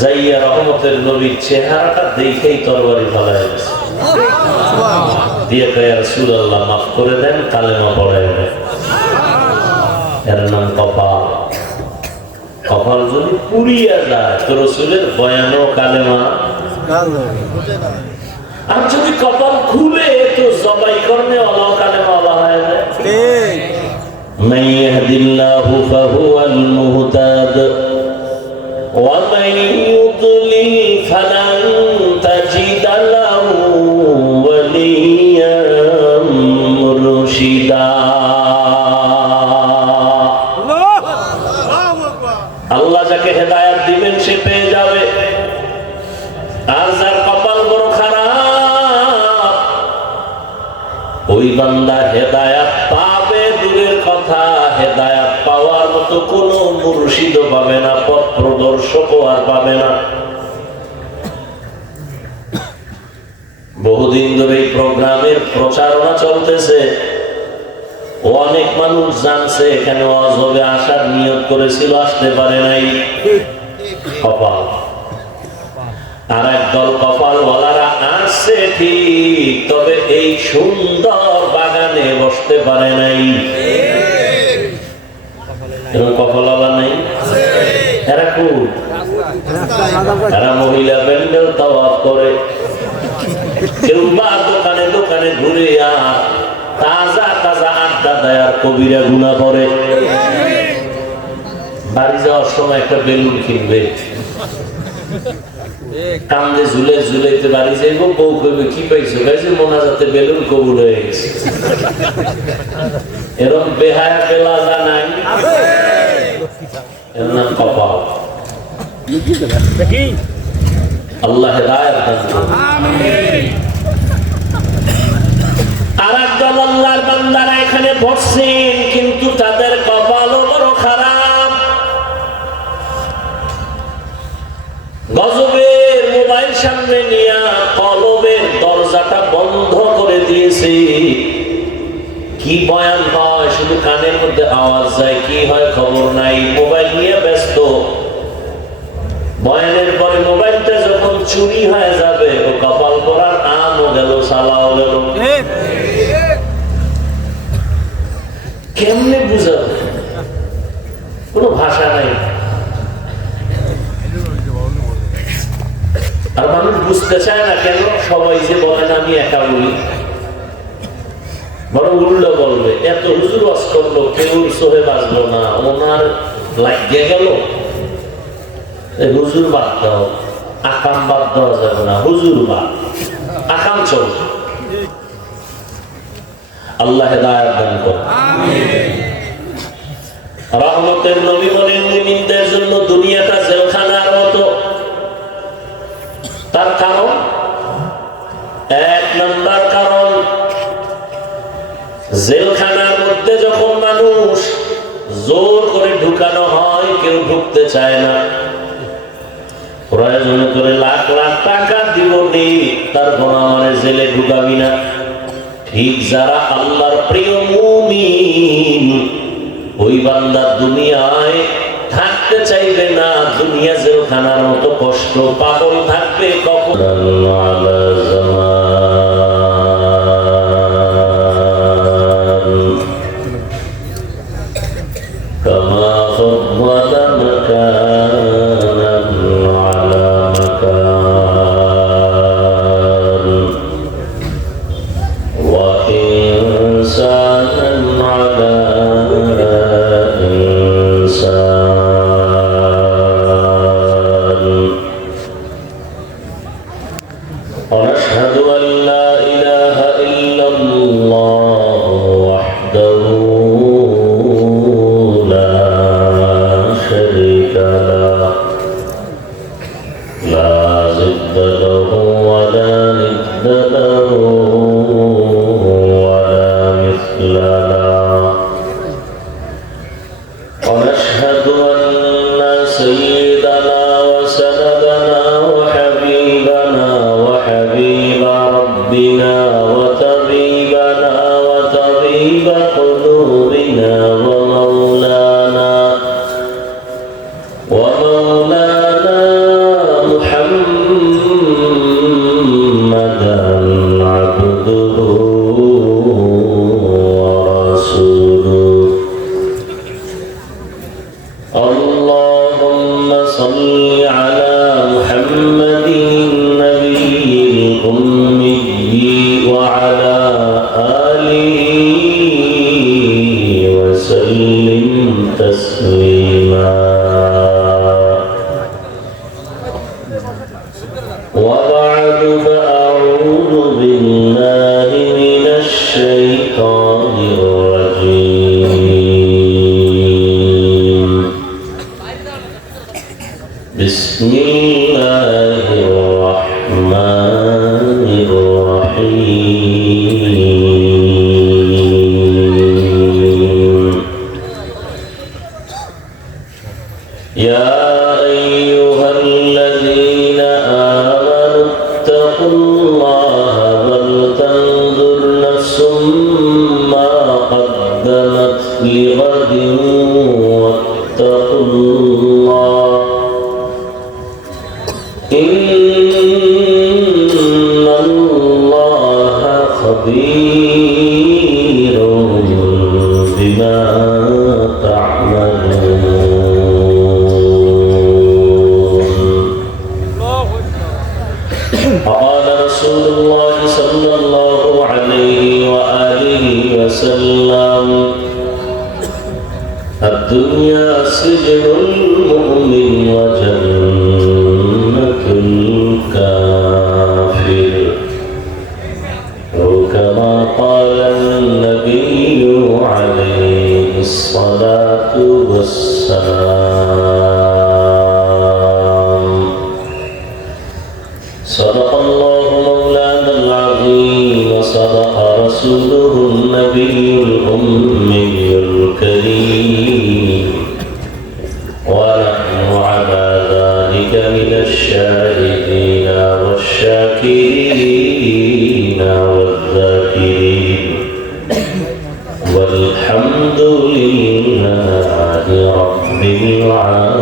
যাইয়া রহমতের নবীর চেহারাটা দেখেই তরবারি ফলায় গেছে দিয়ে কয় রাসূলুল্লাহ মাফ করে দেন, কালেমা পড়ায় দেন। এর নাম কপাল। কপাল যদি পুড়িয়া যায় তো রাসূলের বয়ানও কালেমা, আর যদি কপাল খুলে তো জবাই করনে ওয়ালা কালেমা ওয়ালা হয়ে যায়। মান ইয়াহদিল্লাহু ফাহুয়াল মুহতাদ ওয়া মান ইউদ্লিল ফালান তাজিদ লাহু ওয়ালিয়্যাম মুরশিদা। আল্লাহ যাকে হেদায়েত দিবেন সে পেয়ে যাবে, আর যার কপাল বড় খারাপ ওই বান্দা হেদায়েত পাবে দূরের কথা, হেদায়েত পাওয়ার মতো কোনো মুর্শিদও পাবে না, পথ প্রদর্শকও আর পাবে না। বহুদিন ধরে এই প্রোগ্রামের প্রচারণা চলতেছে, অনেক মানুষ জানছে এখানে ওয়াজ হবে, আসার নিয়ত করেছিল, আসতে পারে নাই। কপাল। আর একদল কপালওয়ালারা আসছে ঠিক, তবে এই সুন্দর বাগানে বসতে পারে নাই। কপালওয়ালা নাই, এরা খুব, এরা মহিলা প্যান্ডেল তাওয়াফ করে, কেউ বা দোকানে দোকানে ঘুরে তাজা তাজা আড্ডা দেয় আর কবিরা গুনাহ করে। বাড়ি যাওয়ার সময় একটা বেলুন কিনবে, কান্দে ঝুলে ঝুলাইতে বাড়ি যাইব, বউ কইবে কি পাইছো, গাইছে মোনাজাতে বেলুন কবুল হয়ে গেছে। এরকম বেহায়া বেলা জানাই, এর নাম কপাল। আল্লাহ হেদায়েত দান করুন। আর একদল আল্লাহর বান্দারা এখানে বসছেন, কিন্তু তাদের কপালও বড় খারাপ। গজবের মোবাইল সামনে নিয়ে কলবের দরজাটা বন্ধ করে দিয়েছে। কি বয়ান হয় শুধু কানের মধ্যে আওয়াজ যায়, কি হয় খবর নাই, মোবাইল নিয়ে ব্যস্ত। বয়ানের পরে মোবাইলটা যখন চুরি হয়ে যাবে, ও কপাল পরার আমও গেল, সালাও গেল। কেমনে বুঝাবে, কোনো ভাষা নাই। আর মানুষ বুঝতে চায় না কেন, সবাই যে বলেন আমি একা বলি, বড় উল্টো বলবে, এত হুজুর ওয়াজ করলো, কেউ সোহে বাজলো না, ওনার লাগিয়ে গেল। হুজুর বাদ দাও, আকাম বাদ দেওয়া যাবে না, হুজুর বাদ, আকাম চলবে। আল্লাহ হেদায়েত দান করুন। রহমতের নবী বলেন মুমিনদের জন্য দুনিয়াটা জেলখানার মতো। তার কারণ, এক নাম্বার কারণ, জেলখানার মধ্যে যখন মানুষ জোর করে ঢুকানো হয়, কেউ ঢুকতে চায় না। প্রয়োজন করে লাখ লাখ টাকা দিব নি, তারপর আমার জেলে ঢুকাবি না। ঠিক যারা আল্লাহর প্রিয় মুমিন, ওই বান্দা দুনিয়ায় থাকতে চাইবে না, দুনিয়া জেলখানার মতো কষ্ট। পাগল থাকবে কখন ومولانا الله الرحمن الرحيم يا أيها الذين آمنوا اتقوا الله ولتنظر نفس ما قدمت لغد واتقوا الله إن الله خبير بما تعملون. قال رسول الله صلى الله عليه وآله وسلم الدنيا سجن المؤمن وجنة الكافر أو كما قال النبي عليه الصلاة والسلام. صدق الله مولانا العظيم وصدق رسوله النبي الأمي الكريم ونحن على ذلك من الشاهدين والشاكرين والذاكرين والحمد لله رب العالمين.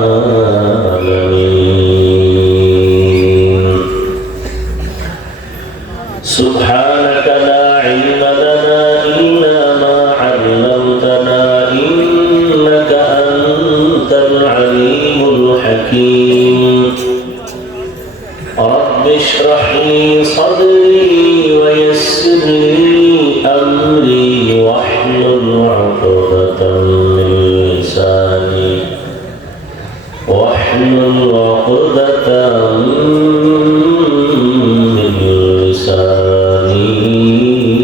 سبحانك لا علم لنا إلا ما علمتنا إنك أنت العليم الحكيم. رب اشرح لي صدري ويسر لي أمري واحلل عقدة من لساني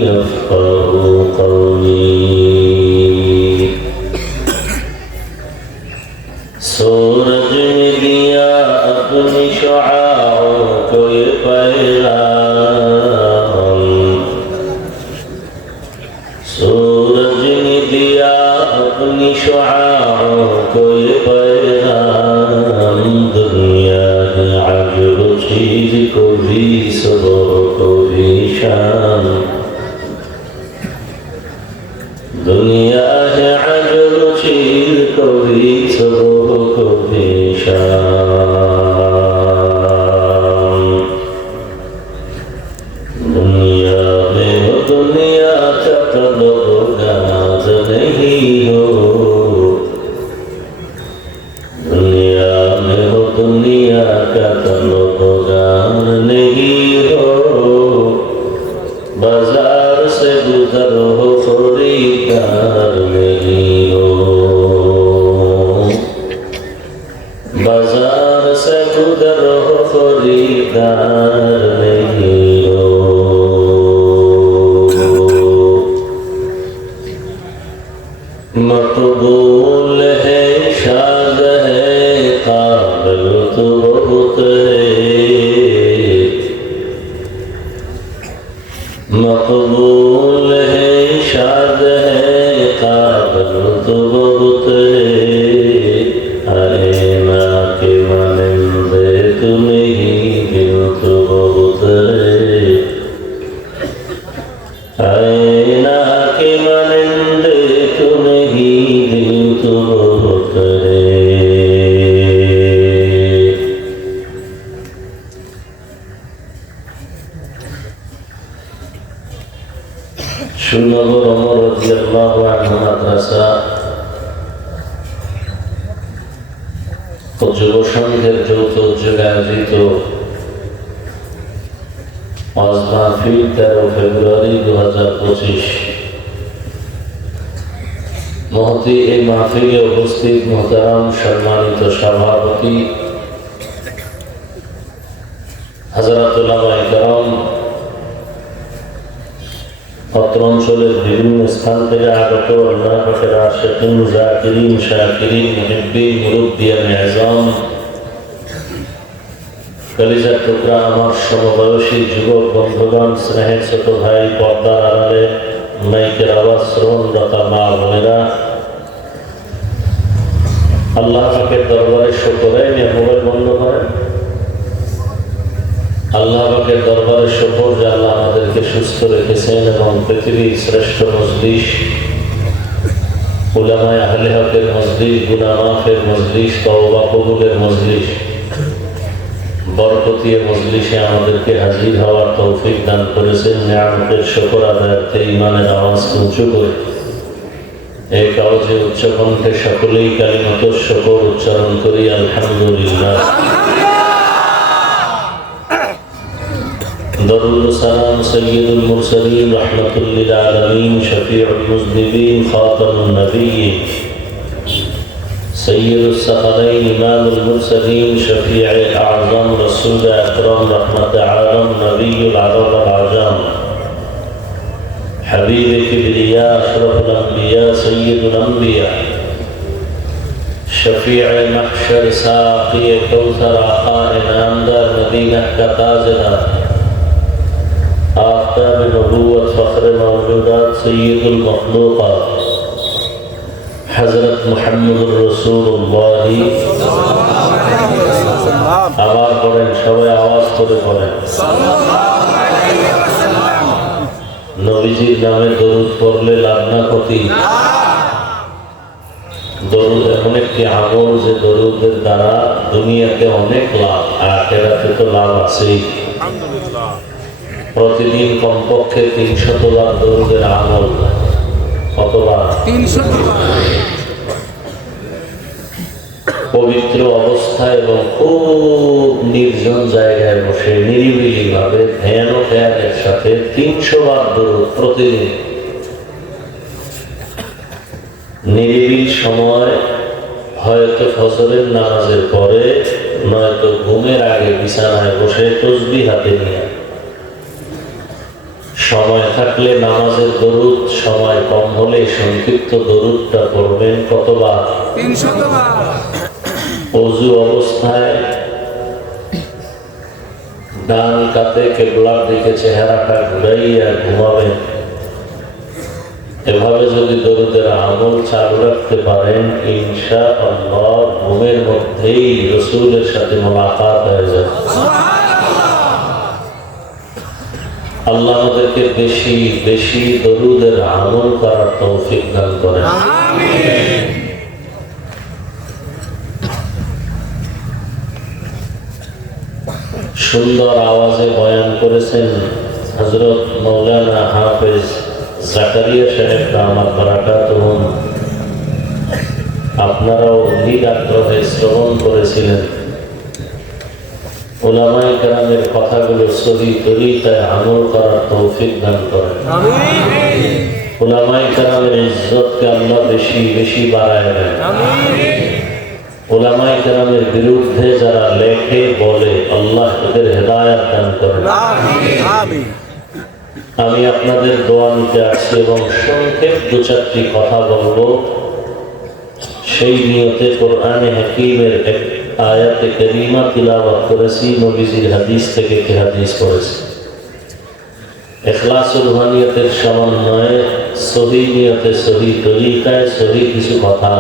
يفقهوا قولي. सूरज ने दिया अपनी शुआओं को ये पैगाम, सूरज ने दिया अपनी शुआओं को ये पैगाम। दुनिया है अजब चीज को भी सुबह को भी शाम, दुनिया है अजब चीज को भी सुबह को भी शाम। दुनिया में हो दुनिया का तलबगार नहीं हो, दुनिया में हो दुनिया का तलबगार नहीं हो। बाजार से गुजर हो खरीदार नहीं हो, बाजार से गुजर हो खरीदार नहीं हो। मकबूल है शाद है काबिल तो बहुत है, मकबूल है शाद है काबिल तो बहुत है। अरे ना के मानिंदे तुम्हें ही दिल तो बहुत है, अरे ना के मानिंदे तुम्हें ही दिल तो बहुत है। সুন্নবর ওমর রাদিয়াল্লাহু আনহু মাদ্রাসা ও যুব সংঘের যৌথ উদ্যোগে আয়োজিত আজ মাহফিল 13 ফেব্রুয়ারি 2025। মহতি এই মাহফিলে উপস্থিত মোহতারাম সম্মানিত সভাপতি হযরত উলামায়ে কেরাম, অত্র অঞ্চলের বিভিন্ন স্থান থেকে আগত আল্লাহ পাকের আশিকিন, জাকিরিন, শাকিরিন, মুহিব্বিন, মুরব্বিয়ান আযম, কলিজার টুকরা আমার সমবয়সী যুবক বন্ধুগণ, স্নেহের ছোট ভাই, পর্দার আড়ালে মাইকের আওয়াজ শ্রবণরত মা বোনেরা, আল্লাহ পাকের দরবারে শুকর। মোবাইল বন্ধ করেন। আল্লাহ পাকের দরবারে শুকর যে আল্লাহ আমাদেরকে সুস্থ রেখেছেন এবং পৃথিবীর শ্রেষ্ঠ মজলিস, উলামায়ে আহলে হকের মজলিস, গুনাহ মাফের মজলিস, তওবা কবুলের মজলিস, বরকতীয় মজলিসে আমাদেরকে হাজির হওয়ার তৌফিক দান করেছেন। নিয়ামতের শুকর আদায়ার্থে ঈমানের আওয়াজ উঁচু করে এই কাগজে উচ্চ কণ্ঠে সকলেই কালিমাতুশ শুকর উচ্চারণ করি, আলহামদুলিল্লাহ। দরুদ সালাম সাইয়্যিদুল মুরসালিন রাহমাতুল লিল আলামিন শফিউল মুজনিবিন খাতামুন নবিয়্যিন সৈয়দুস সাকালাইন ইমামুল মুরসালিন শফিউল আযম রাসূল আকরাম রাহমাত আলম নবিয়ুল আরব ওয়াল আজম হাবিব কিবরিয়া আশরাফুল আম্বিয়া সৈয়দুল আম্বিয়া শফিউল মাহশর সাকি কৌসর আকা ইনামদার মদিনা কা তাজদার आफ़ताब नबूवत फ़ख्र मौजूदात सय्यदुल मखलूक़ात हज़रत मुहम्मदुर रसूलुल्लाह आवाज़ पढ़ें, सबाई आवाज़ करे पढ़ें। नबीजीर नामे दरूद पढ़ले लाभ ना क्षति। दरूद एमन एकटी আমল যে দরুদের দ্বারা দুনিয়াতে অনেক লাভ, আখিরাতে তো লাভ আছেই। আলহামদুলিল্লাহ। প্রতিদিন কমপক্ষে ৩০০ বার দরুদের আমল। কতবার? ৩০০ বার। পবিত্র অবস্থায় এবং খুব নির্জন জায়গায় বসে নিরিবিলি ভাবে ধ্যান ও ধ্যানের সাথে ৩০০ বার দরুদ প্রতিদিন। নিরিবিল সময় হয়তো ফজরের নামাজের পরে, নয়তো ঘুমের আগে বিছানায় বসে তসবিহ হাতে নিয়ে, সময় থাকলে নামাজের দরুদ, সময় কম হলে সংক্ষিপ্ত দরুদটা পড়বেন। কতবার? ৩০০ বার। ওযু অবস্থায় ডান কাতে কিবলার দিকে চেহারাটা ঘুরাইয়া ঘুমাবেন। এভাবে যদি দরুদের আমল চালু রাখতে পারেন, ইনশাআল্লাহ ঘুমের মধ্যেই রাসূলের সাথে মুলাকাত হয়ে যাবে। আল্লাহ আমাদেরকে বেশি বেশি দরুদের আমল করার তৌফিক দান করেন। আমিন। সুন্দর আওয়াজে বয়ান করেছেন হযরত মাওলানা হাফেজ জাকারিয়া সাহেব দামাত বারাকাতুহুম। আপনারাও নিজ আগ্রহে শ্রবণ করেছিলেন। উলামায়ে কেরামের কথাগুলো সহি তরিকায় আমল করার তৌফিক দান করেন। আমিন। উলামায়ে কেরামের ইজ্জতকে আল্লাহ বেশি বেশি বাড়ায় দেন। আমিন। উলামায়ে কেরামের বিরুদ্ধে যারা লেখে বলে, আল্লাহ তাদের হেদায়েত দান করেন। আমিন। আমি আপনাদের দোয়া নিতে আসছি এবং সংক্ষেপ ২-৪টি কথা বলবো। সেই নিয়তে কোরআনে হাকীমের এক আয়াতে কারিমা তিলাওয়াত করেছি, নবীজির হাদিস থেকে একটি হাদিস পড়েছি। ইখলাসুল রুহানিয়তের সমন্বয়ে সহি নিয়তে, সহি তরিকায়, সহি কিছু কথা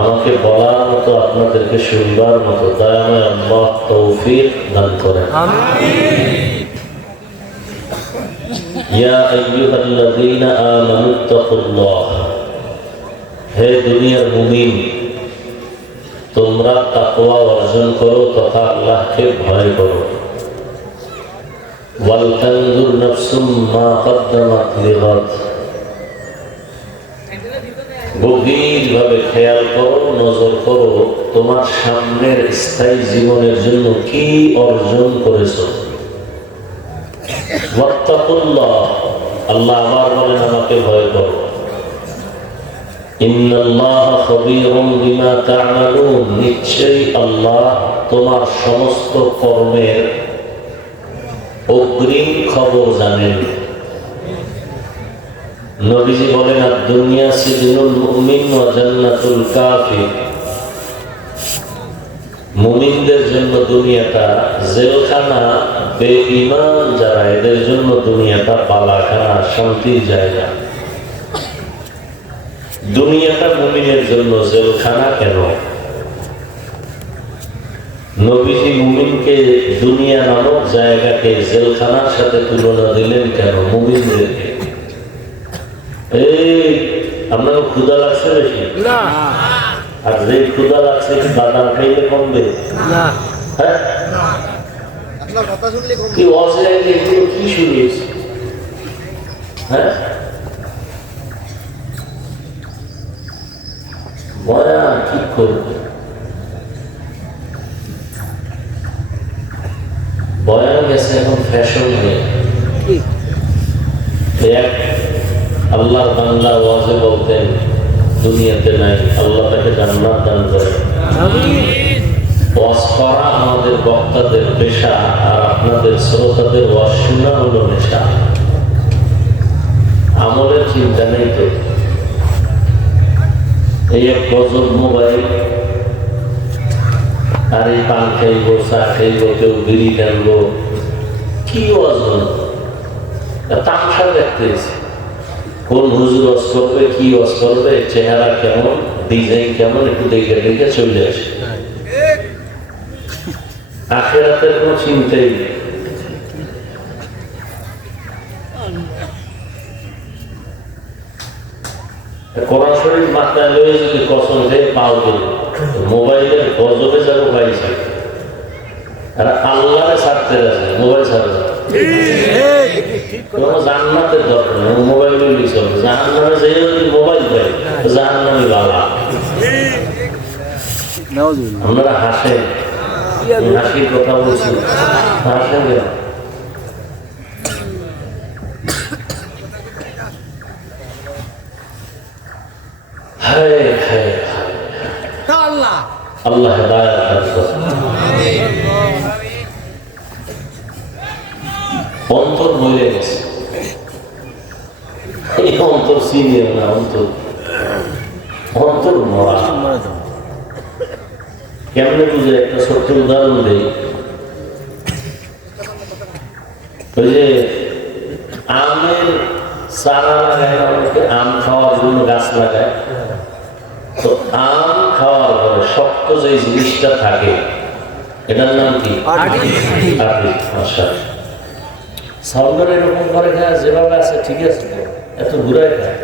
আমাকে বলার মতো, আপনাদেরকে শুনবার মতো দয়াময় আল্লাহ তৌফিক দান করেন। আমিন। ইয়া আইয়ুহাল্লাযীনা আমানুত্তাকুল্লাহ, হে দুনিয়ার মুমিন, তোমরা তাকওয়া অর্জন করো তথা আল্লাহকে ভয় করো। ওয়াল তানজুর নাফসুম মা কদ্দামাত লিগাদ, গভীরভাবে খেয়াল করো, নজর করো তোমার সামনের স্থায়ী জীবনের জন্য কি অর্জন করেছো। ওয়াত্তাকুল্লাহ, আল্লাহ আবার বলেন আমাকে ভয় করো। ইন্নাল্লাহা খাবীরুম বিমা তা'মালুন, নিশ্চয়ই আল্লাহ তোমার সমস্ত কর্মের অগ্রিম খবর জানেন। নবীজি বলেন দুনিয়া সিজনুল মুমিন ওয়া জান্নাতুল কাফির, মুমিনদের জন্য দুনিয়াটা জেলখানা, বেঈমান যারা এদের জন্য দুনিয়াটা পালাখানা, শান্তির জায়গা। দুনিয়াটা মুমিনের জন্য জেলখানা কেন? নবীজি মুমিনকে দুনিয়া নামক জায়গাকে জেলখানার সাথে তুলনা দিলেন কেন? মুমিনদেরকে এই আপনার ক্ষুধা লাগছে বেশি না, আর যে ক্ষুধা লাগছে কি বাদাম খাইলে কমবে না? হ্যাঁ, কি অসহায় এগুলো কি শুনিয়েছে? হ্যাঁ, বয়ান ঠিক করবে, বয়ান গেছে এখন ফ্যাশন হয়ে। এক আল্লাহর বান্দা ওয়াজে বলতেন দুনিয়াতে নাই, আল্লাহ তাকে জান্নাত দান করে। ওয়াজ করা আমাদের বক্তাদের পেশা, আর আপনাদের শ্রোতাদের ওয়াজ শোনা হলো নেশা। আমলের চিন্তা নেই তো। এই এক গজব মোবাইল, আর এই পান খাইব, চা খাইব, কেউ বিড়ি টানবো, কি ওয়াজ হলো? তামসা দেখতেছি, কোন হুজুর ওয়াজ করবে, কি ওয়াজ করবে, চেহারা কেমন, ডিজাইন কেমন, একটু দেখে দেখে চলে আসে। আখিরাতের কোনো চিন্তাই নেই। কোরআন শরীফ মাথায় লয়ে যদি কসম খেয়ে পাও দিল, মোবাইলের গজবে যাবো পাইছে, আর আল্লাহরে ছাড়তে আছে, মোবাইল ছাড়বে না। জান্নাতের দরকার নেই, মোবাইল নিয়ে চলবে। জাহান্নামে যে যদি মোবাইল পাই, জাহান্নামে বাবা। আপনারা হাসেন, হাসির কথা বলছি, হাসেন কেন? আল্লাহ হেদায়েত দান করুন। অন্তর মরে গেছে, এই অন্তর চিনে না, অন্তর মরা। কেমনে বুঝে? একটা ছোট্ট উদাহরণ দেই। ওই যে আমের চারা লাগায়, অনেকে আম খাওয়ার জন্য গাছ লাগায়, তো আম খাওয়ার পরে শক্ত যে জিনিসটা থাকে এটার নাম কি? সাউন্ডার এরকম করে খায়, যেভাবে আছে ঠিক আছে, এত ঘুরায় খায়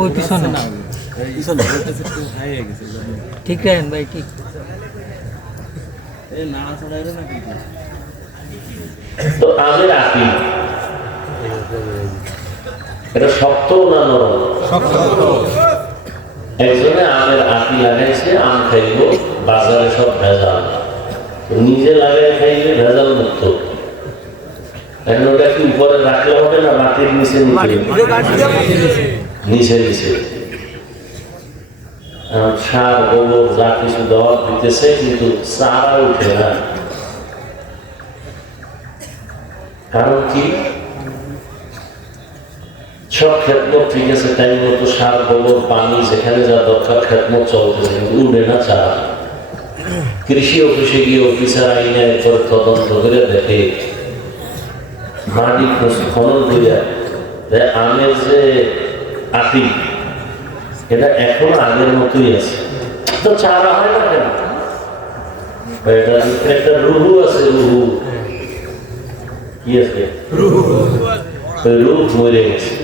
ওই পিছনে ঠিক রাখেন ভাই, ঠিক। তো আমের আঁকি এটা শক্ত না নরম? একজনে আমের আঁকি লাগাইছে, আম খাইব, বাজারে সব ভেজাল, নিজে লাগাই খাইলে ভেজাল মুক্ত। এখন ওটা কি উপরে রাখলে হবে না মাটির নিচে? নিচে নিচে সার, গোবর যা কিছু দেওয়া দিতেছে, কিন্তু চারা উঠে না। কারণ কি? সব খেদমত ঠিক আছে, টাইম মতো সার, গোবর, পানি যেখানে যা দরকার খেদমত চলতেছে, কিন্তু উঠে না চারা। কৃষি অফিসে গিয়ে অফিসার আইনে করে তদন্ত করে দেখে, মাটি খনন করে আমের যে আটি, এটা এখনো আগের মতোই আছে, তো চারা হয় না কেন? একটা রুহু আছে, রুহু কি আছে? রুহ মরে গেছে।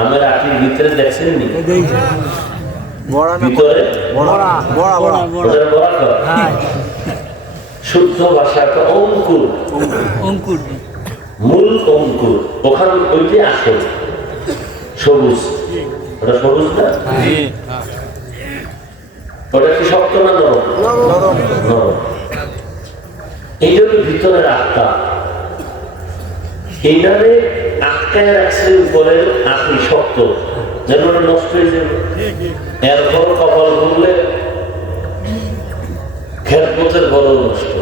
আমের আটির ভিতরে দেখছেন নি? ভিতরে শুদ্ধ ভাষা একটা অঙ্কুর, অঙ্কুর, মূল অঙ্কুর, ওখানে ওইটি আসল সবুজ। ওটা সবুজ না? ওটা কি শক্ত না নরম? নরম। এই জন্য ভিতরের আত্মা, এইটারে আটকায় রাখছে উপরে আপনি শক্ত, যেন ওটা নষ্ট হয়ে যাবে। এরপর কপাল ঘুরলে খেদমতের বড় নষ্ট।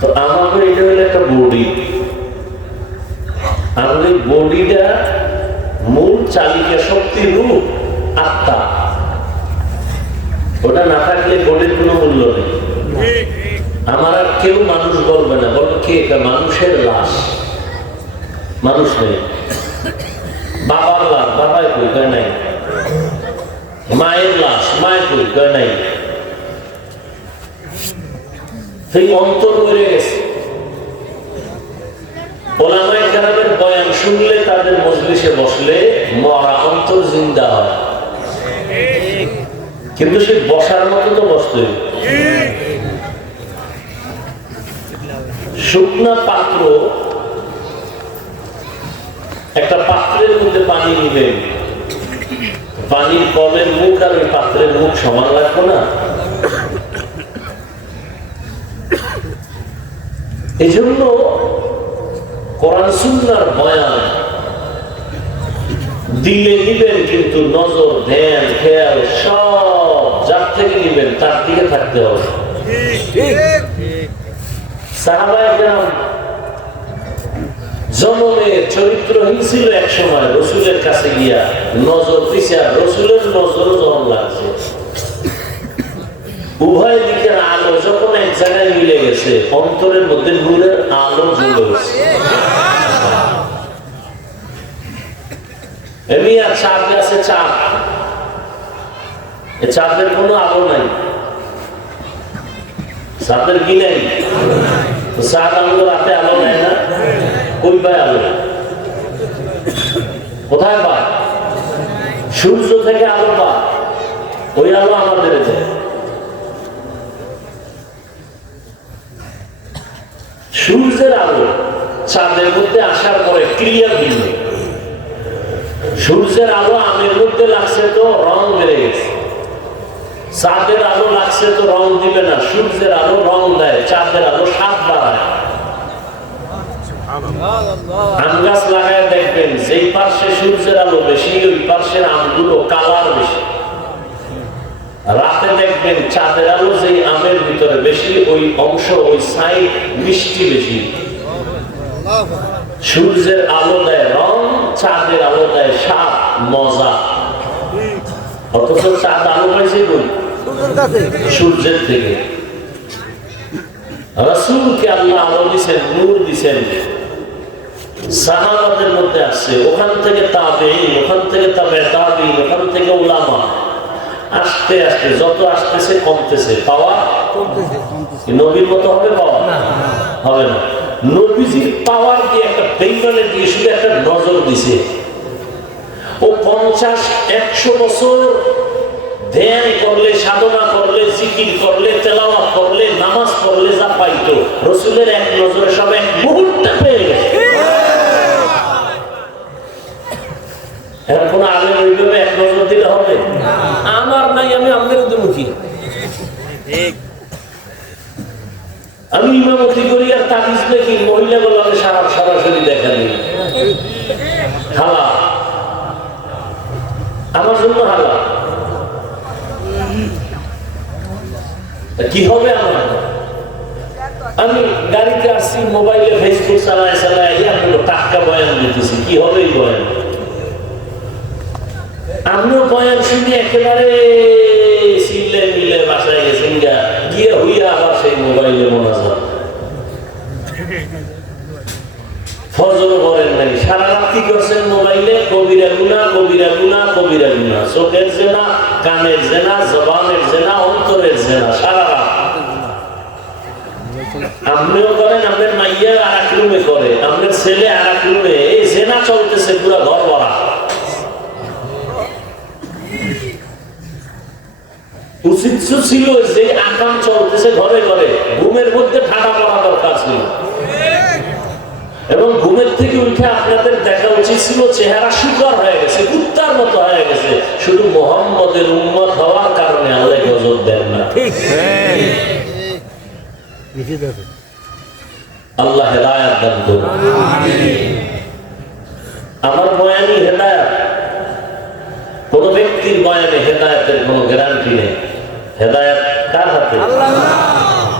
তো আমাকে এটা হলো একটা বডি, আমাদের বডিটা মূল চালিকা শক্তি রূপ আত্মা। ওটা না থাকলে কোনো মূল্য নেই। আমার আর কেউ মানুষ বলবে না, বলবে কে? মানুষের লাশ, মানুষ নেই। বাবার লাশ বাবাই কই, কয় নাই। মায়ের লাশ মায়ের কই, কয় নাই। সেই অন্তর মরে গেছে। ওলামায়ে কেরামের বয়ান শুনলে, তাদের মজলিসে বসলে মরা অন্তর জিন্দা হয়, কিন্তু সে বসার মতো তো বসতে। শুকনা পাত্র, একটা পাত্রের মধ্যে পানি নিবেন, পানির কলের মুখ আর ওই পাত্রের মুখ সমান লাগবে না। এই জন্য কোরআন সুন্নাহর বয়ান দিলে নিবেন, কিন্তু নজর, ধ্যান, খেয়াল সব যার থেকে নিবেন তার দিকে থাকতে হবে। সাহাবায়ে কেরাম জনমের চরিত্রহীন ছিল, এক সময় রসুলের কাছে গিয়া নজর দিছে, আর রসুলের নজরও যখন লাগছে, উভয় দিকের আলো যখন এক জায়গায় মিলে গেছে, অন্তরের মধ্যে নূরের আলো জ্বলে গেছে। এমনি আর চাঁদ আছে, চাঁদ, এই চাঁদের কোনো আলো নাই, চাঁদের কি নাই? চাঁদ আলো রাতে আলো নেয় না, কই পায় আলো? কোথায় পায়? সূর্য থেকে আলো পায়, ওই আলো আমাদের দেয়। সূর্যের আলো চাঁদের মধ্যে আসার পরে ক্লিয়ার ভিন্ন। সূর্যের আলো আমের মধ্যে লাগছে তো রং বেড়ে গেছে, চাঁদের আলো লাগছে তো রং দিবে না। সূর্যের আলো রং দেয়, চাঁদের আলো স্বাদ বাড়ায়। আম গাছ লাগায় দেখবেন, যেই পার্শ্বে সূর্যের আলো বেশি, ওই পার্শ্বের আমগুলো কালার বেশি। রাতে দেখবেন চাঁদের আলো যেই আমের ভিতরে বেশি, ওই অংশ, ওই সাইড মিষ্টি বেশি। সূর্যের আলো দেয় রং, চাঁদের আলো দেয় স্বাদ, মজা। অথচ চাঁদ আলো পাইছে কই? সূর্যের থেকে। রাসূলকে আল্লাহ আলো দিছেন, নূর দিছেন, সাহাবাদের মধ্যে আসছে, ওখান থেকে তাবেঈন, ওখান থেকে তাবে তাবেঈন, ওখান থেকে উলামা। আস্তে আস্তে যত আসতেছে কমতেছে, পাওয়া নবীর মতো হবে? পাওয়া হবে না। নবীজির পাওয়ার দিয়ে একটা বেইমানে দিয়ে শুধু একটা নজর দিছে। ও 50-100 বছর ধ্যান করলে, সাধনা করলে, জিকির করলে, তেলাওয়াত করলে, নামাজ পড়লে যা পাইতো, রাসূলের এক নজরে সব এক মুহূর্তে পেয়ে গেছে। এখন আলেম ওইভাবে এক নজর দিলে হবে? আমার নাই, আমি আপনার মুখী। আমি ইমামতি করি আর তাবিজ দেখি, মহিলা বলে আমি সরাসরি দেখা দিই, হালা আমার জন্য হালা। কি হবে আমার? আমি গাড়িতে আসছি, মোবাইলে ফেসবুক চালায় চালায় টাটকা বয়ান দিতেছি, কি হবে এই বয়ান? আমিও বয়ান শুনে একেবারে সিলে মিলে বাসায় গেছেন, গিয়ে হইয়া আবার সেই মোবাইলে মোনাজাত। ফজর করেন নাই, সারা রাত্রি করছেন মোবাইলে, কবিরা গুনাহ, কবিরা গুনাহ, কবিরা গুনাহ, চোখের জেনা, কানের জেনা, জবানের জেনা, অন্তরের জেনা, সারা রাত। আপনিও করেন, আপনার মাইয়া আর এক রুমে করে, আপনার ছেলে আর এক রুমে, এই জেনা চলতেছে পুরো ঘর ভরা। উচিত ছিল যে আকাম চলতেছে ঘরে ঘরে, ঘুমের মধ্যে ঠাডা পড়া দরকার ছিল, এবং ঘুমের থেকে উঠে আপনাদের দেখা উচিত ছিল চেহারা শুকর হয়ে গেছে, কুত্তার মতো হয়ে গেছে, শুধু মুহাম্মদের উম্মত হওয়ার কারণে আল্লাহ গজব দেন না। আল্লাহ হেদায়েত দান করুন। আমার বয়ানই হেদায়েত, কোন ব্যক্তির বয়ানে হেদায়েতের কোন গ্যারান্টি নেই। হেদায়েত কার হাতে?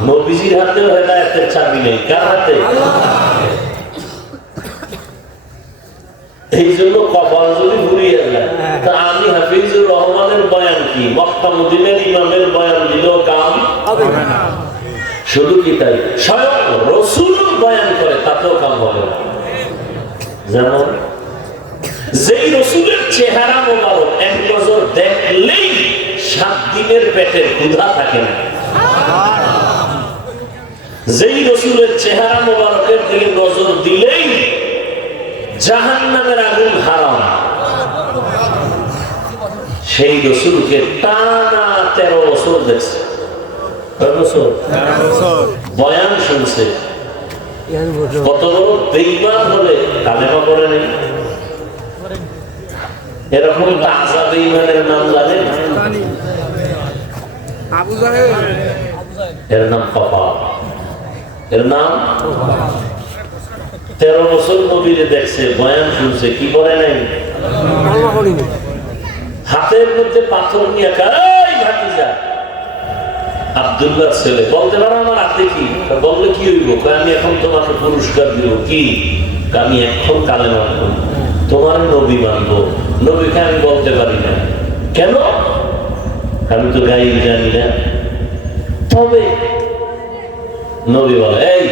নবীজির হাতেও হেদায়েতের চাবি নেই। কার হাতে? এই জন্য কপাল যদি ঘুরিয়ে যায়, তা আমি হাফিজুর রহমানের বয়ান কি, মক্কা মদিনার ইমামের বয়ান দিলেও কাম হবে না। শুধু কি তাই, স্বয়ং রাসূল বয়ান করে তাতেও কাম হবে না। যেমন যেই রাসূলের চেহারা মোবারক এক নজর দেখলেই 7 দিনের পেটের ক্ষুধা থাকে না, যেই রাসূলের চেহারা মোবারকের দিকে নজর দিলেই জাহান্নামের আগুন হারাম, সেই রাসূলকে টানা 13 বছর দেখছে, বয়ান শুনছে। কত বড় বেঈমান হলে কালেমা পড়ে নেই, এরকম তাজা বেঈমানের নাম জানেন? আবু জাহেল, এর নাম কপাল, এর নাম 13 বছর নবীরে দেখছে, বয়ান শুনছে, কি পড়ে নাই? হাতের মধ্যে পাথর নিয়ে কাই ভাতিজা আব্দুল্লাহর ছেলে বলতে পারো আমার হাতে কি, বললে কি হইব? আমি এখন তোমাকে পুরস্কার দিব, কি? আমি এখন কালেমা পড়ব, তোমার নবী মানবো। নবীকে আমি বলতে পারি না, কেন? আমি তো গাইব জানি না। তবে নবী বলে, এই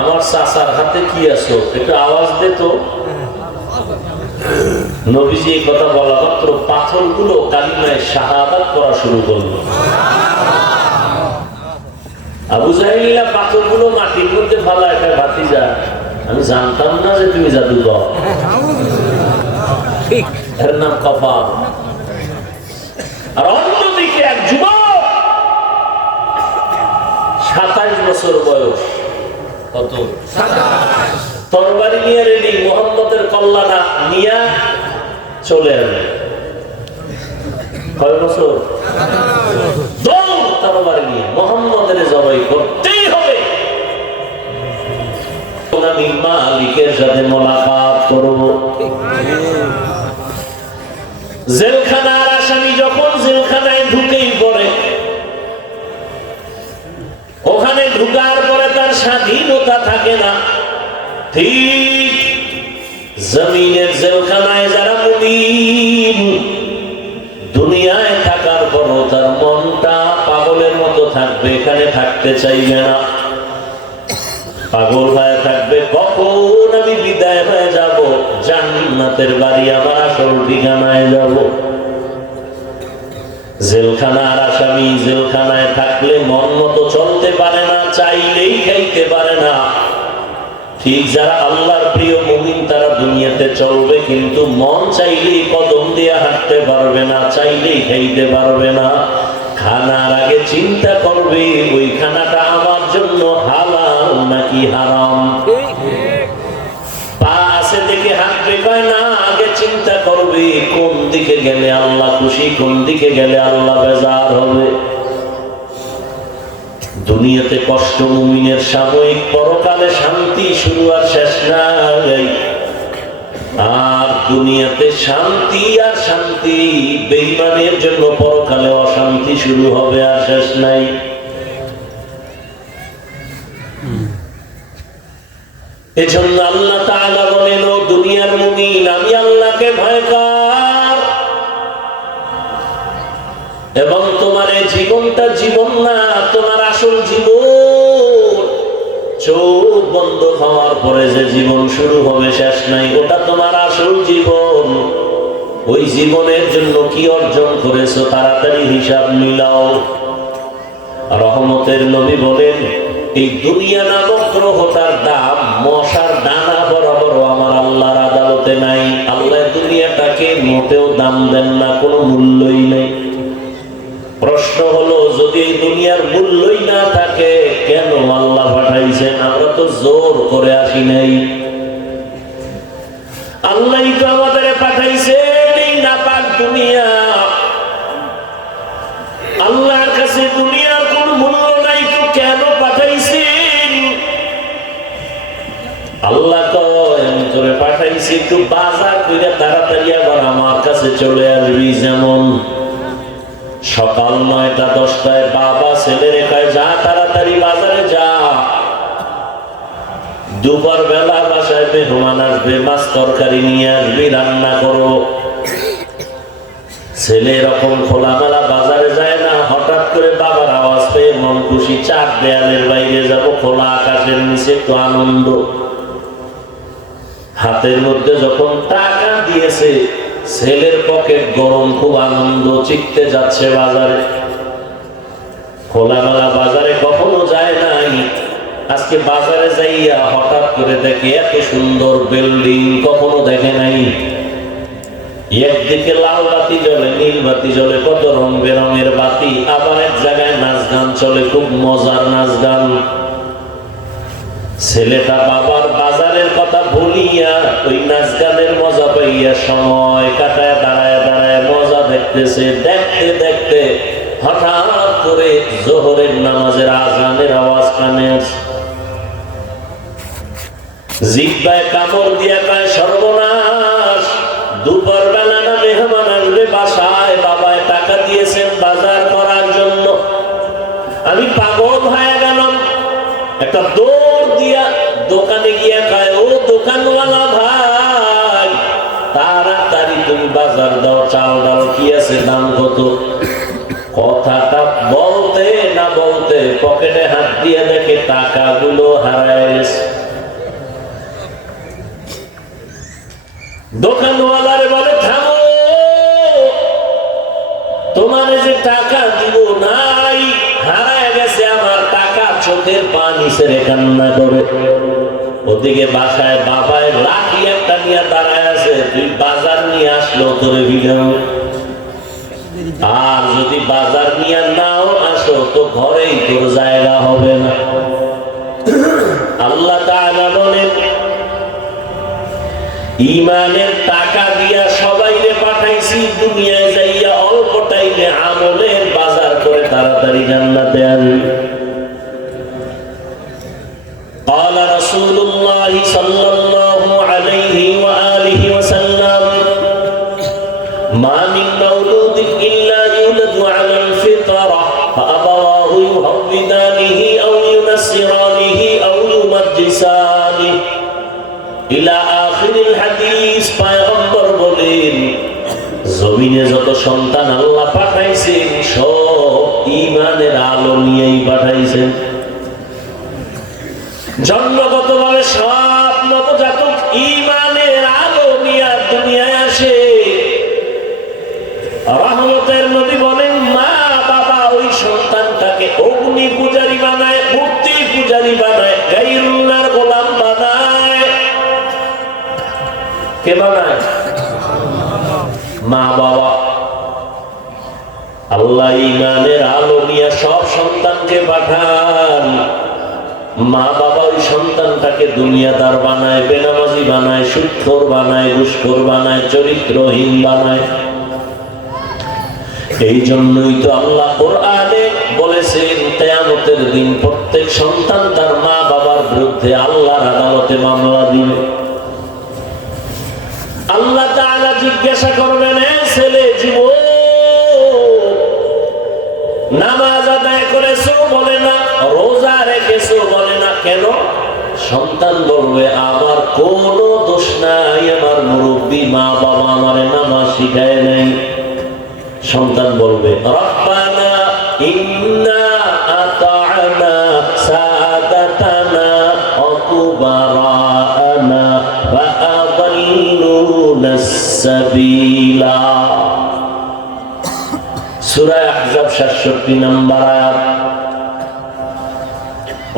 আমার চাচার হাতে কি আছো, একটু আওয়াজ দে তো। নবীজি এই কথা বলা মাত্র পাথরগুলো কালিমায় শাহাদাত করা শুরু করলো। আবু জাহেল পাথরগুলো মাটির মধ্যে ফালা, একটা ভাতিজা আমি জানতাম না যে তুমি জাদুকর, এর নাম কপাল। আর অন্যদিকে এক যুবক 27 বছর বয়স, কত? তরবারি নিয়ে রেডি, মুহাম্মদের কল্যাণা নিয়ে চলে আসবে। কয় বছর? তরবারি নিয়ে মুহাম্মদের জবাই করতেই হবে, আমি মালিকের সাথে মোলাকাত করব। জেলখানার আসামি যখন জেলখানায় ঢুকেই পড়ে, ওখানে ঢুকার পরে তার স্বাধীনতা থাকে না। ঠিক জমিনের জেলখানায় যারা মুমিন, দুনিয়ায় থাকার পরও তার মনটা পাগলের মতো থাকবে, এখানে থাকতে চাইবে না, পাগল হয়ে থাকবে, কখন আমি বিদায় হয়ে যাব, জান্নাতের বাড়ি আমার আসল ঠিকানায় যাব। জেলখানার আসামি জেলখানায় থাকলে মন মতো চলতে পারে না, চাইলেই খাইতে পারে না। ঠিক যারা আল্লাহর প্রিয় মুমিন তারা দুনিয়াতে চলবে, কিন্তু মন চাইলেই কদম দিয়ে হাঁটতে পারবে না, চাইলেই খাইতে পারবে না। খানার আগে চিন্তা করবে ওই খানাটা আমার জন্য হালাল নাকি হারাম। পা আছে দেখে হাঁটবে কয় না, আগে চিন্তা করবে কোন দিকে গেলে আল্লাহ খুশি, কোন দিকে গেলে আল্লাহ বেজার হবে। দুনিয়াতে কষ্ট মুমিনের সাময়িক, পরকালে শান্তি শুরু আর শেষ নাই। আর দুনিয়াতে শান্তি আর শান্তি, বেঈমানের জন্য পরকালে অশান্তি শুরু হবে আর শেষ নাই। এজন্য আল্লাহ তাআলা বলেন, ও দুনিয়ার মুমিন, আমি আল্লাহকে ভয় কর, এবং তোমার এই জীবনটা জীবন না, তোমার আসল জীবন চোখ বন্ধ হওয়ার পরে যে জীবন শুরু হবে শেষ নাই, ওটা তোমার আসল জীবন। ওই জীবনের জন্য কি অর্জন করেছো তাড়াতাড়ি হিসাব মিলাও। রহমতের নবী বলেন, এই দুনিয়া নামক গ্রহটার দাম মশার দানা বরাবর আমার আল্লাহর আদালতে নাই। আল্লাহ দুনিয়াটাকে মোটেও দাম দেন না, কোনো মূল্যই নেই। প্রশ্ন হলো, যদি এই দুনিয়ার মূল্যই না থাকে কেন আল্লাহ পাঠাইছেন? আমরা তো জোর করে আসি নাই, আল্লাহই তো আমাদের পাঠাইছেন এই নাপাক দুনিয়া। আল্লাহর কাছে দুনিয়ার কোন মূল্য নাই, তো কেন পাঠাইছেন? আল্লাহ কয়, আমি তোরে পাঠাইছি একটু বাজার করে তাড়াতাড়ি আবার আমার কাছে চলে আসবি। যেমন সকাল 9টা-10টায় বাবা ছেলেরে কয়, যা তাড়াতাড়ি বাজারে যা, দুপুর বেলা বাসায় মেহমান আসবে, মাছ তরকারি নিয়ে আসবি, রান্না করো। ছেলে এরকম খোলামেলা বাজারে যায় না, হঠাৎ করে বাবার আওয়াজ পেয়ে মন খুশি, চার দেয়ালের বাইরে যাব, খোলা আকাশের নিচে একটু আনন্দ। হাতের মধ্যে যখন টাকা দিয়েছে, ছেলের পকেট গরম, খুব আনন্দ, চিকতে যাচ্ছে বাজারে। খোলামেলা বাজারে কখনো যায় নাই, আজকে বাজারে যাইয়া হঠাৎ করে দেখে এত সুন্দর বিল্ডিং, কখনো দেখে নাই। একদিকে লাল বাতি জ্বলে, নীল বাতি জ্বলে, কত রং বেরঙের বাতি। আবার এক জায়গায় নাচ গান চলে, খুব মজার নাচ গান। ছেলেটা বাবার বাজারের কথা ভুলিয়া ওই নাচ গানের মজা পাইয়া সময় কাটায় দাঁড়ায় দাঁড়ায় মজা দেখতেছে। দেখতে দেখতে হঠাৎ করে জোহরের নামাজের আজানের আওয়াজ কানে আসে। জিহ্বায় কামড় দিয়া কয়, সর্বনাশ, দুপুর বেলা না মেহমান আসবে বাসায়, বাবায় টাকা দিয়েছেন বাজার করার জন্য। আমি পাগল হয়ে গেলাম। একটা দৌড় দিয়া দোকানে গিয়া কয়, ও দোকানওয়ালা ভাই, তাড়াতাড়ি তুমি বাজার দাও, চাল ডাল কি আছে, দাম কত? কথাটা বলতে না বলতে পকেটে হাত দিয়ে দেখে টাকাগুলো হারায় গেছে। দোকানওয়ালারে বলে, থামো, তোমার যে টাকা দিব নাই, হারায় গেছে আমার টাকা। চোখের পানি ছেড়ে কান্না করে। ওদিকে বাসায় বাবায় লাঠি একটা নিয়ে দাঁড়ায় আছে, তুই বাজার নিয়ে আসলো তোরে বিঘাও। আর যদি বাজার নিয়ে নাও আসো তো ঘরেই তোর জায়গা হবে না। আল্লাহ তাআলা বলেন, ইমানের টাকা দিয়া সবাইরে পাঠাইছি দুনিয়ায় যাইয়া অল্প টাইমে আমলের বাজার করে তাড়াতাড়ি জান্নাতে আনবি। قال رسول الله صلى الله عليه وآله وسلم ما من مولود إلا يولد على الفطرة فأبواه يهودانه أو ينصرانه أو يمجسانه إلى آخر الحديث। পয়গম্বর বলেন, জমিনে যত সন্তান আল্লাহ পাঠাইছেন সব ঈমানের আলো নিয়েই পাঠাইছেন। জন্মগতভাবে সব নবজাতক ঈমানের আলো নিয়ে দুনিয়ায় আসে। রহমতের নবী বলেন, মা বাবা ওই সন্তানটাকে অগ্নি পূজারী বানায়, মূর্তি পূজারী বানায়, গায়রুল্লাহর গোলাম বানায়। কে বানায়? মা বাবা। আল্লাহ ঈমানের আলো নিয়ে সব সন্তানকে পাঠান। মা বাবা ওই সন্তানটাকে দুনিয়াদার বানায়, বেনামাজি বানায়, সুদখোর বানায়, ঘুষখোর বানায়, চরিত্রহীন বানায়। এই জন্যই তো আল্লাহ কোরআনে বলেছেন, কিয়ামতের দিন প্রত্যেক সন্তান তার মা বাবার বিরুদ্ধে আল্লাহর আদালতে মামলা দিবে। আল্লাহ তাআলা জিজ্ঞাসা করবেন, এ ছেলে, জীবন নামাজ আদায় করেছো? বলে না। রোজা রেখেছো? বলে না। কেন? সন্তান বলবে, আমার কোনো দোষ নাই, আমার মুরব্বী মা বাবা আমারে নামাজ শিখায় নাই। সন্তান বলবে, রব্বানা ইন্না আতা'না সাদাতানা ওয়া কুবারানা ওয়া আদাল্লুনা সাবিলা। সূরা আহজাব ৬৭ নম্বর আয়াত।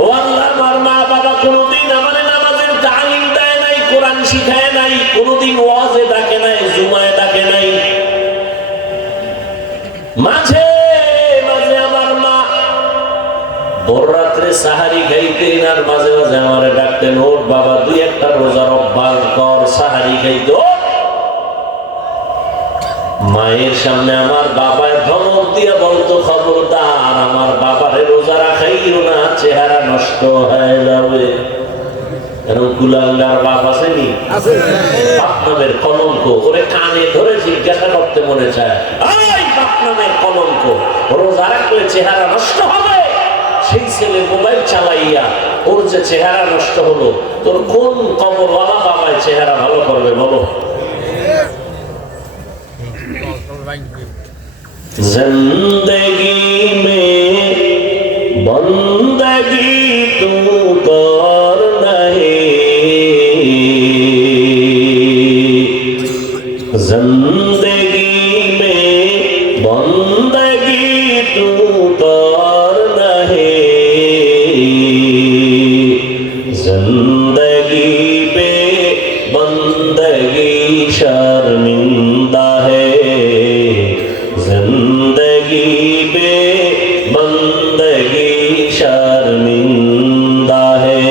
ও আল্লাহ, আমার মা বাবা কোনদিন আমারে নামাজের তালিম দেয় নাই, কোরআন শিখায় নাই, কোনদিন ওয়াজে ডাকে নাই, জুমায় ডাকে নাই। মাঝে মাঝে আমার মা ভোর রাত্রে সাহারি খাইতেন, আর মাঝে মাঝে আমারে ডাকতেন, ওর বাবা দুই একটা রোজার অভ্যাস কর, সাহারি খাইতো। মায়ের সামনে আমার বাবায় ধমক দিয়ে বলতো, খবরদার আমার বাবারে রোজা রাখাইও না, চেহারা নষ্ট হয়ে যাবে। এরকম কুলাঙ্গার বাপ আসেনি? বাপ নামের কলঙ্ক। ওরে কানে ধরে জিজ্ঞাসা করতে মনে চায়, এই বাপ নামের কলঙ্ক, রোজা রাখলে চেহারা নষ্ট হবে। সেই ছেলে মোবাইল চালাইয়া ওর যে চেহারা নষ্ট হলো, তোর কোন কবরওয়ালা বাবায় চেহারা ভালো করবে বলো? জিন্দেগি মে বন্দগি তু কর নাহি, জিন্দেগি মে বন্দগি তু কর নাহি, जिंदगी पे बंदगी शर्मिंदा है, जिंदगी पे बंदगी शर्मिंदा है,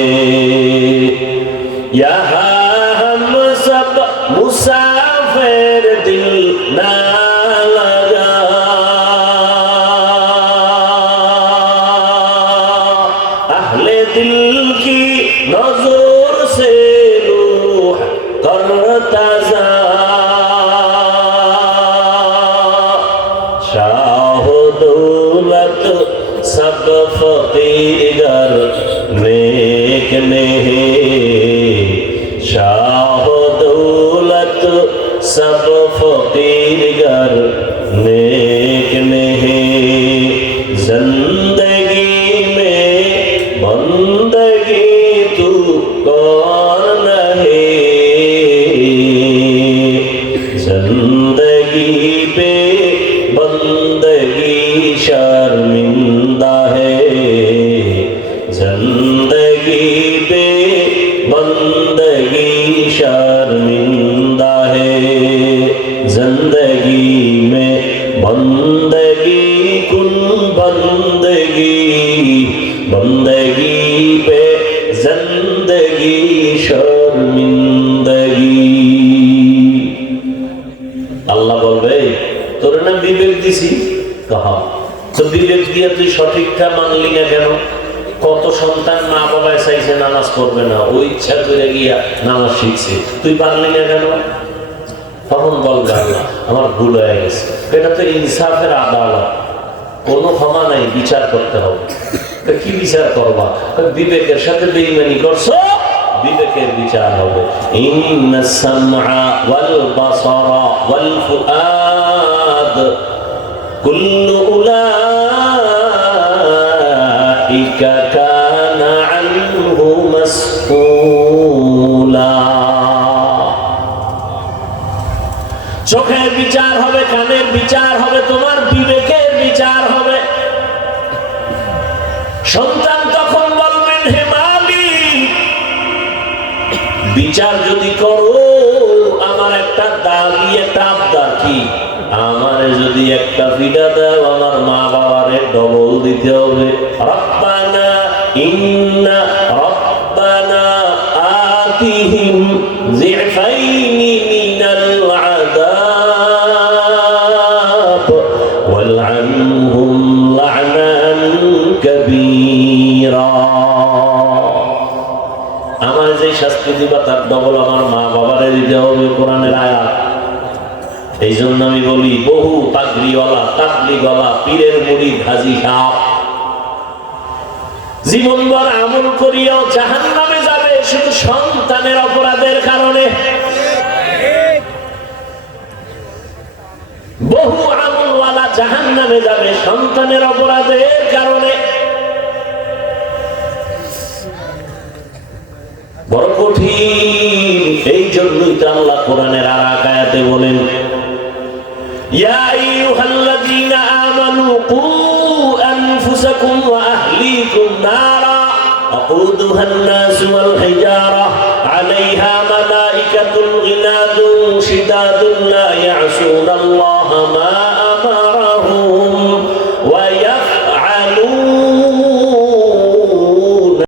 यहाँ हम सब मुसाफिर दिल ना लगा, अहले दिल की नजर से रूह करता जा, शाह दौलत सब फकीर नेक नहीं, शाह दौलत सब फकीर नेक नहीं, जिंदगी में बंदगी तू कौन नहीं, जिंदगी पे बंदगी शर्मिंदा है, जिंदगी पे बंदगी शर्मिंदा है, जिंदगी में बंदगी कुन बंदगी, बंदगी पे जिंदगी शर्मिंदगी। আল্লাহ বলবে তোর না বিবেক দিছি, কাহা তো বিবেক দিয়ে তুই সঠিকটা মানলি না কেন? কত সন্তান মা বাবায় চাইছে নামাজ পড়বে না, ওই ইচ্ছা করে গিয়া নামাজ শিখছে, তুই পারলি না কেন? তখন বলবে আল্লাহ আমার ভুল হয়ে গেছে। এটা তো ইনসাফের আদালত, কোনো ক্ষমা নাই, বিচার করতে হবে। কি বিচার করবা? বিবেকের সাথে বেঈমানি করছো, বিবেকের বিচার হবে। ইন্নাস সামআ ওয়াল বাসারা ওয়াল ফুআদ কুল্লু উলাইকা কানা আনহু মাসউলা। চোখের বিচার হবে, কানের বিচার হবে, তোমার বিবেকের বিচার হবে। সন্তান তখন বলবেন হে মালিক, বিচার যদি করো আমার একটা দাবি, একটা আবদার কি, আমারে যদি একটা ফিডা দাও আমার মা বাবারে ডবল দিতে হবে। রব্বানা ইন্না রব্বানা আতিহিম যিফাইনি মিনাল আযাব ওয়ালআনহুম লা'নান কাবীরা। আমার যে শাস্তি দিবা তার ডবল আমার মা বাবারে দিতে হবে, কোরআনের আয়াত। এই জন্য আমি বলি বহু তাকরিওয়ালা তাকলিগওয়ালা পীরের মুরিদ হাজী সাহেব জীবনভর আমল করিয়াও জাহান্নামে যাবে শুধু সন্তানের অপরাধের কারণে। বহু আমলওয়ালা জাহান্নামে যাবে সন্তানের অপরাধের কারণে। বড় কঠিন। এই জন্যই তো আল্লাহ কোরআনের আর এক আয়াতে বলেন ইয়া আইয়ুহাল্লাযীনা আমানু কু আনফুসাকুম ওয়া আহলিকুম নারা ওয়াকুদুহান নাস ওয়াল হিজারা আলাইহা মালাইকাতুন গিলাদুন শিদাদুন লা ইয়াসুনাল্লাহা মা আমারাহুম